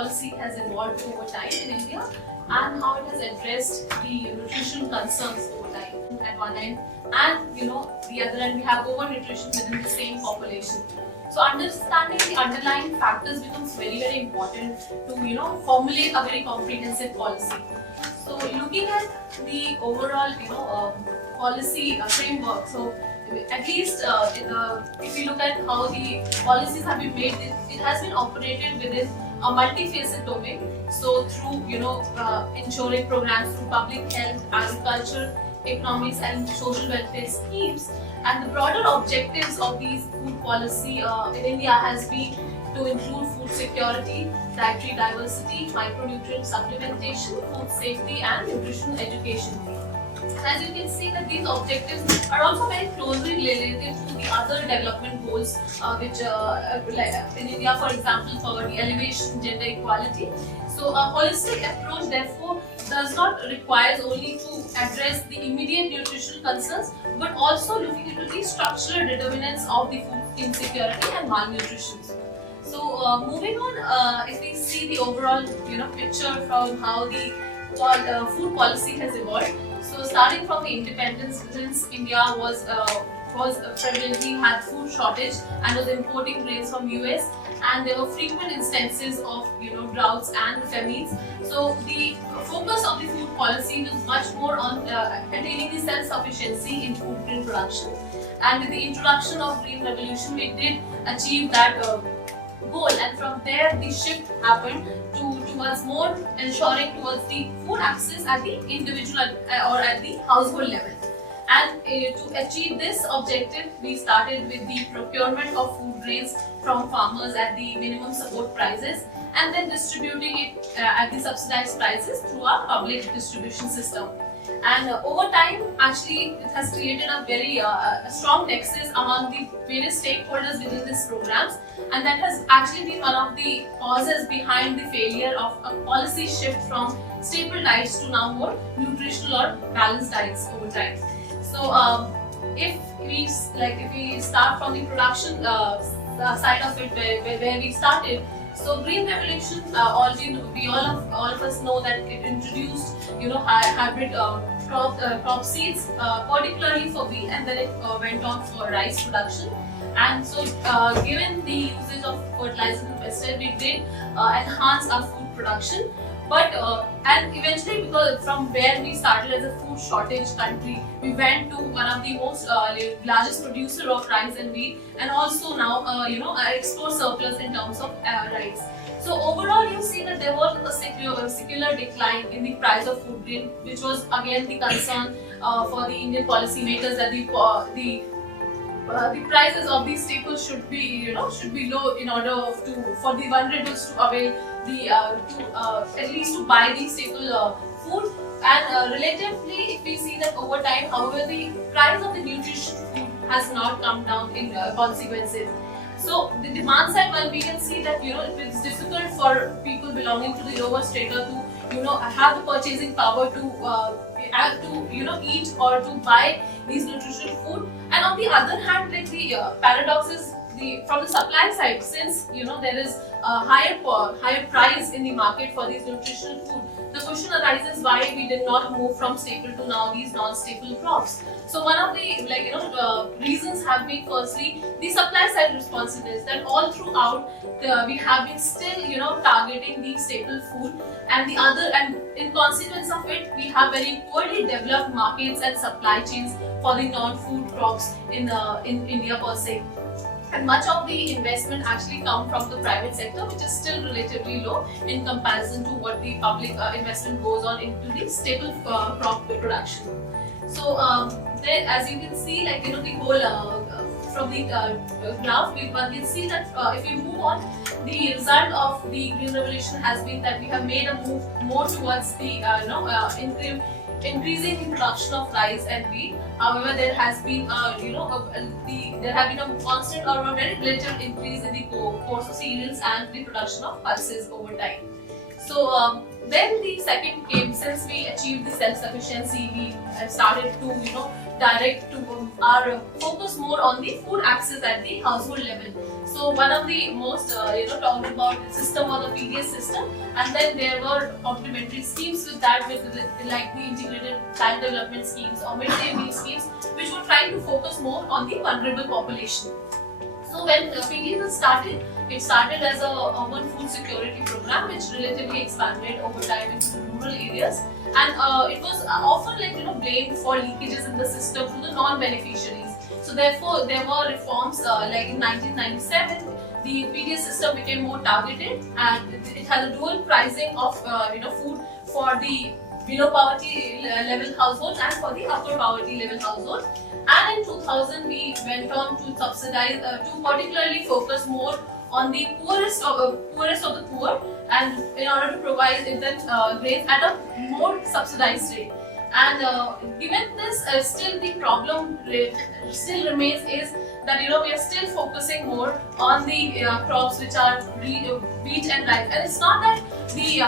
policy has evolved over time in India and how it has addressed the nutrition concerns over time at one end, and the other end we have overnutrition within the same population. So understanding the underlying factors becomes very important to formulate a very comprehensive policy. So looking at the overall policy framework, so at least if you look at how the policies have been made, it has been operated within a multifaceted domain. So through ensuring programs through public health, agriculture, economies and social welfare schemes, and the broader objectives of these food policy in India has been to include food security, dietary diversity, micronutrient supplementation, food safety and nutrition education. As you can see that these objectives are also very closely related to the other development goals which in India, for example, for the elevation gender equality. So a holistic approach therefore does not require only to address the immediate nutritional concerns, but also looking into the structural determinants of the food insecurity and malnutrition. So moving on, if we see the overall picture from how the food policy has evolved. So starting from the independence, since India was prevalently had food shortage and was importing grains from US, and there were frequent instances of droughts and famines. So the focus of the food policy was much more on attaining the self-sufficiency in food grain production. And with the introduction of Green Revolution, we did achieve that goal, and from there the shift happened towards more ensuring towards the food access at the individual or at the household level. And to achieve this objective, we started with the procurement of food grains from farmers at the minimum support prices, and then distributing it at the subsidized prices through our public distribution system. And over time, actually, it has created a very strong nexus among the various stakeholders within these programs, and that has actually been one of the causes behind the failure of a policy shift from staple diets to now more nutritional or balanced diets over time. So, if we start from the production side of it, where we started. So Green Revolution, all of us know that it introduced hybrid crop seeds, particularly for wheat, and then it went on for rice production. And so given the usage of fertilizers and pesticides, we did enhance our food production. But and eventually, because from where we started as a food shortage country, we went to one of the most largest producer of rice and wheat, and also now export surplus in terms of rice. So overall, you see that there was a secular decline in the price of food grain, which was again the concern for the Indian policymakers, that the prices of these staples should be low in order for the vulnerables to avail at least to buy the staple food. And relatively, if we see that over time, however, the price of the nutrition food has not come down in consequences. So the demand side, well, we can see that it is difficult for people belonging to the lower strata to have the purchasing power to eat or to buy these nutritional food. And on the other hand, like the paradox is from the supply side, since there is a higher price in the market for these nutritional food, the question arises why we did not move from staple to now these non-staple crops. So one of the reasons have been, firstly, the supply side responsiveness, that all throughout we have been still targeting the staple food, and in consequence of it, we have very poorly developed markets and supply chains for the non-food crops in India per se. And much of the investment actually come from the private sector, which is still relatively low in comparison to what the public investment goes on into the staple crop production. So there, as you can see, the whole from the graph, we can see that if we move on, the result of the Green Revolution has been that we have made a move more towards the increasing the production of rice and wheat. However, there has been there have been a constant or a very relative increase in the coarse cereals and the production of pulses over time. So then the second came, since we achieved the self-sufficiency, we started to direct to our focus more on the food access at the household level. So one of the most talked about system was the PDS system, and then there were complementary schemes with that, with like the integrated child development schemes or midday meal schemes, which were trying to focus more on the vulnerable population. So when PDS was started, it started as a urban food security program, which relatively expanded over time into the rural areas, and it was often blamed for leakages in the system to the non-beneficiaries. So therefore, there were reforms like in 1997, the PDS system became more targeted, and it had a dual pricing of food for the below poverty level households and for the upper poverty level households. And in 2000, we went on to subsidize, to particularly focus more on the poorest of the poor, and in order to provide them grains at a more subsidized rate. And given this, still the problem still remains is that we are still focusing more on the crops which are wheat and rice. And it's not that the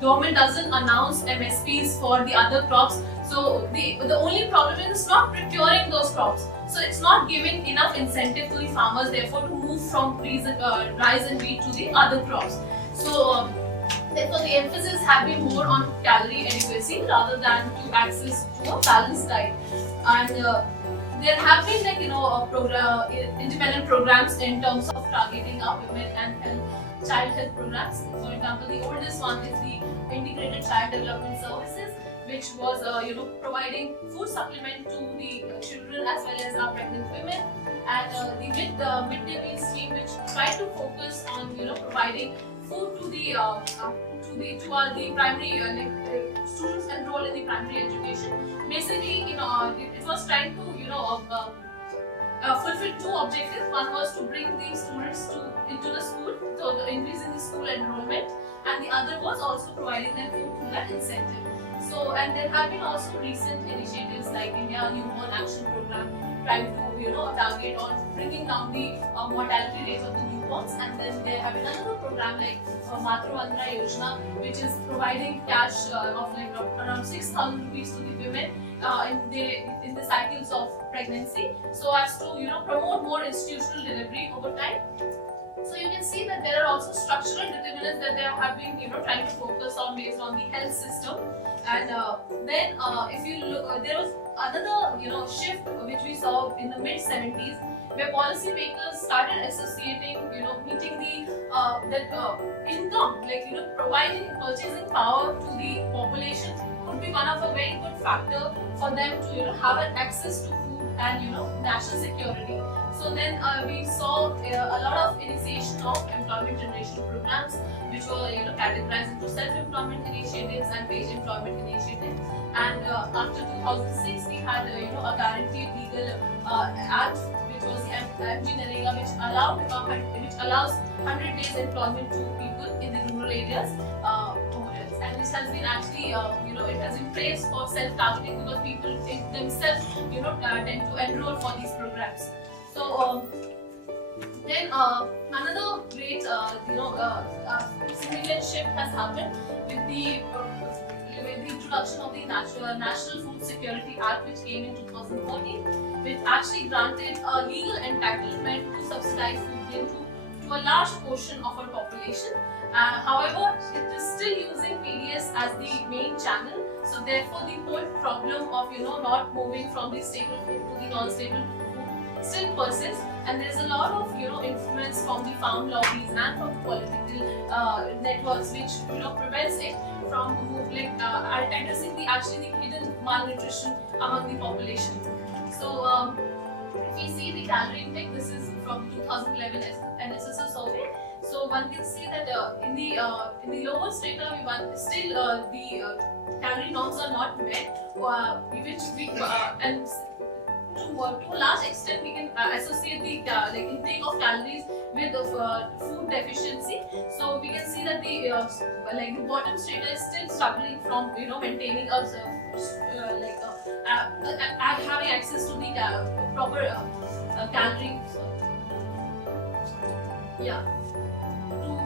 government doesn't announce MSPs for the other crops. So the only problem is not procuring those crops. So it's not giving enough incentive to the farmers, therefore, to move from rice and wheat to the other crops. So therefore, the emphasis have been more on calorie adequacy rather than to access to a balanced diet. And there have been independent programs in terms of targeting our women and child health programs. For example, the oldest one is the Integrated Child Development Services, which was providing food supplement to the children as well as our pregnant women, and the midday meal scheme, which tried to focus on providing food to the primary students enrolled in the primary education. Basically, it was trying to fulfill two objectives. One was to bring the students into the school, so increasing the school enrollment, and the other was also providing them food through that incentive. So, and there have been also recent initiatives like India Newborn Action Program, trying to target on bringing down the mortality rate of the newborns. And then there have been another program like Matru Vandana Yojana, which is providing cash of around 6,000 rupees to the women in the cycles of pregnancy, so as to promote more institutional delivery over time. So you can see that there are also structural determinants that they have been trying to focus on based on the health system. And then if you look, there was another shift which we saw in the mid 70s, where policymakers started associating meeting the income, providing purchasing power to the population could be one of a very good factor for them to have an access to food and national security. So then we saw a lot of initiation of employment generation programs, which were categorized into self-employment initiatives and wage employment initiatives. And after 2006, we had a guaranteed legal act, which was the MG-NREGA, which allows 100 days employment to people in the rural areas. And this has been actually, it has been praised for self-targeting, because people themselves, tend to enroll for these programs. So then another great, significant shift has happened with the introduction of the National Food Security Act, which came in 2013, which actually granted a legal entitlement to subsidize food grain to a large portion of our population. However, it is still using PDS as the main channel. So therefore, the whole problem of not moving from the staple food to the non-staple food still persists, and there is a lot of influence from the farm lobbies and from political networks, which prevents it from addressing the hidden malnutrition among the population. So if we see the calorie intake, this is from 2011 NSSO survey. So one can see that in the lower strata, the calorie norms are not met, which we and to a large extent we can associate the intake of calories with food deficiency. So we can see that the bottom strata is still struggling from maintaining having access to the proper calorie.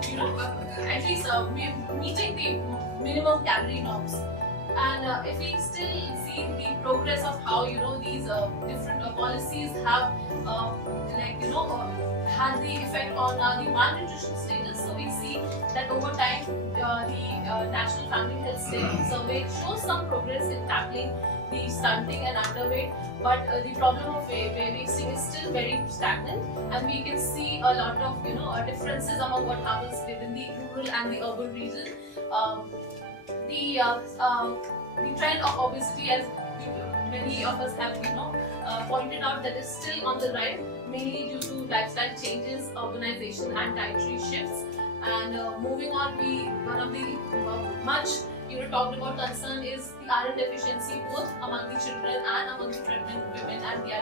To at least meeting the minimum calorie norms. And if we still see the progress of how these different policies have had the effect on the malnutrition status, so we see that over time the National Family Health Survey shows some progress in tackling the stunting and underweight, but the problem of wasting is still very stagnant, and we can see a lot of differences among what happens within the rural and the urban region. The trend of obesity, as many of us have pointed out, that is still on the rise, mainly due to lifestyle changes, urbanization and dietary shifts. And moving on, one of the much talked about concern is the iron deficiency, both among the children and among the pregnant women and the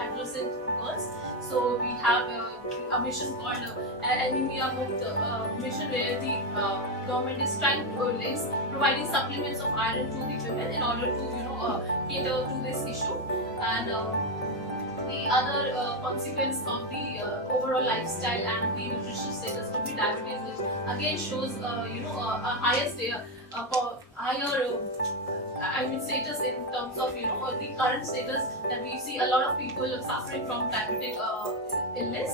adolescent girls. So we have a mission called Anemia Mukt mission, where the government is trying to providing supplements of iron to the women in order to cater to this issue. And the other consequence of the overall lifestyle and the nutritional status would be diabetes, which again shows a higher status in terms of the current status, that we see a lot of people suffering from diabetic illness.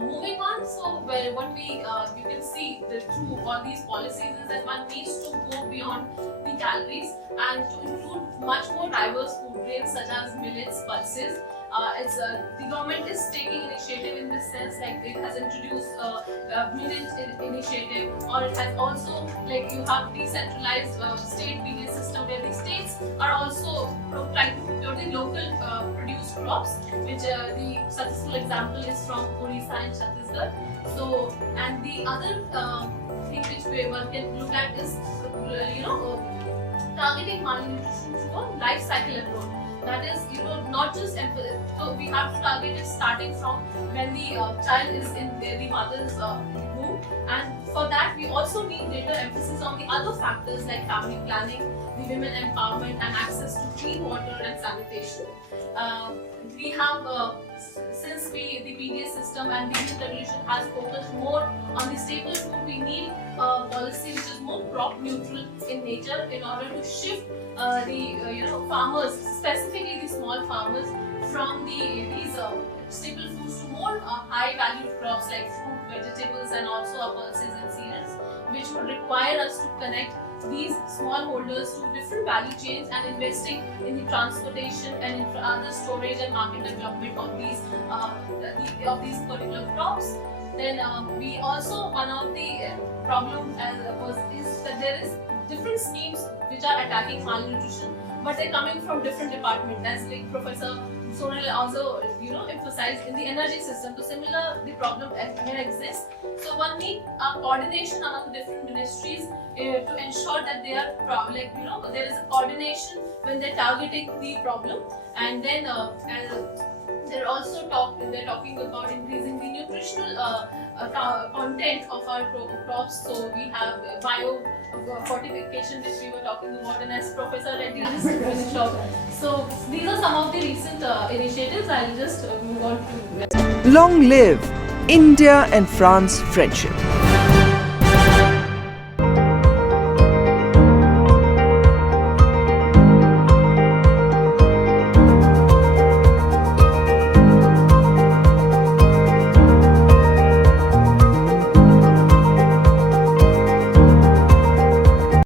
Moving on, so what we can see through all these policies is that one needs to go beyond the calories and to include much more diverse food grains such as millets, pulses. The government is taking initiative in this sense, like it has introduced a millet initiative, or it has also, you have decentralized state PDS system, where the states are also trying to procure the local produced crops, which the successful example is from Orissa and Chhattisgarh. So, and the other thing which one can look at is targeting malnutrition through a life cycle approach. That is, not just so we have to target it starting from when the child is in the mother's womb, and for that we also need greater emphasis on the other factors like family planning, the women empowerment, and access to clean water and sanitation. We have since the PDS system and the Union Revolution has focused more on the staple food, we need a policy which is more crop neutral in nature in order to shift the farmers, specifically the small farmers, from these staple foods to more high valued crops like fruit, vegetables, and also pulses and cereals, which would require us to connect these smallholders to different value chains and investing in the transportation and in other storage and market development of these particular crops. Then we also, one of the problems is that there is different schemes which are attacking malnutrition, but they're coming from different departments, as like Professor Sonal also emphasized in the energy system. So similar, the problem here exists. So one need coordination among different ministries to ensure that they are there is a coordination when they're targeting the problem. And then they're also talking about increasing the nutritional content of our crops. So we have bio fortification, which we were talking about, and as Professor Reddy just finished off. So these are some of the recent initiatives. I'll just move on to. Long live India and France friendship.